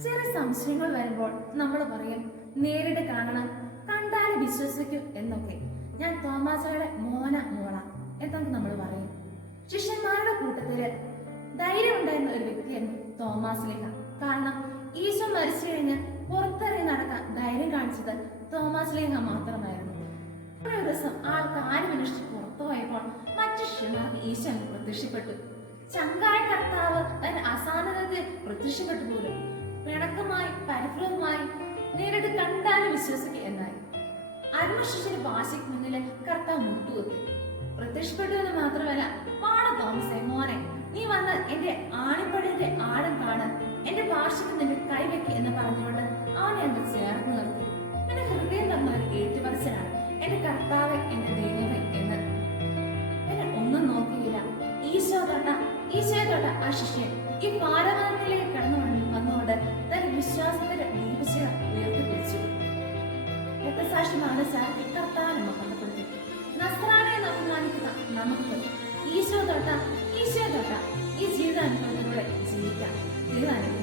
ചെറിയ സംശയങ്ങൾ വരുമ്പോൾ നമ്മൾ പറയും നേരിട്ട് കാണണം കണ്ടാൽ വിശ്വസിക്കും എന്നൊക്കെ. ഞാൻ തോമാസയുടെ മോന മോള എന്നൊക്കെ നമ്മൾ പറയും. ശിഷ്യന്മാരുടെ കൂട്ടത്തിൽ ധൈര്യം ഉണ്ടായിരുന്ന ഒരു വ്യക്തിയായിരുന്നു ലേഖ. കാരണം ഈശോ മരിച്ചു കഴിഞ്ഞ് പുറത്തിറങ്ങി നടക്കാൻ ധൈര്യം കാണിച്ചത് ലേഖ മാത്രമായിരുന്നു. ഒരു ദിവസം ആൾ അന്വേഷിച്ച് പുറത്തു പോയപ്പോൾ മറ്റു ശിഷ്യന്മാർക്ക് ഈശോ പ്രത്യക്ഷപ്പെട്ടു. ചങ്കായ കർത്താവ് തന്റെ അസാധനത്തിൽ പ്രത്യക്ഷപ്പെട്ടു പോലും. പിണക്കമായി പരിഭ്രമമായി നേരിട്ട് കണ്ടാലും വിശ്വസിക്കുക എന്നായി. അരുമശിഷ്യന് വാശിക്ക് മുന്നിലെ കർത്താവ് മുട്ടുകുത്തി പ്രത്യക്ഷപ്പെട്ടു എന്ന് മാത്രമല്ല പാട തോമസേ മോനെ നീ വന്ന് എന്റെ ആണിപ്പടിന്റെ ആഴം കാണാൻ എന്റെ പാർശ്വത്തിൽ നിന്റെ കൈവയ്ക്ക് എന്ന് പറഞ്ഞുകൊണ്ട് അവനെ അങ്ങ് ചേർന്ന് നിർത്തി. എന്റെ ഹൃദയം തന്ന ഒരു ഏറ്റുപറച്ചിലാണ് എന്റെ കർത്താവ് എന്റെ ദൈവമേ എന്ന്. എന്നെ ഒന്നും നോക്കിയില്ല ഈശോ തൊട്ട ഈശോയെ തൊട്ട ആ ശിഷ്യൻ ഈ പാരമാനത്തിലേക്ക് കടന്നു വന്ന് രക്തസാക്ഷിയാണ് സാർ കർത്താൻ മഹത്വപ്പെടുത്തി. നസ്രാനെ നമുക്ക് നമുക്ക് ഈശോ തൊട്ട ഈശോ തൊട്ട ഈ ജീവിതാനുഭവത്തിലൂടെ ജീവിക്കാം. ജീവിതാനുഭവം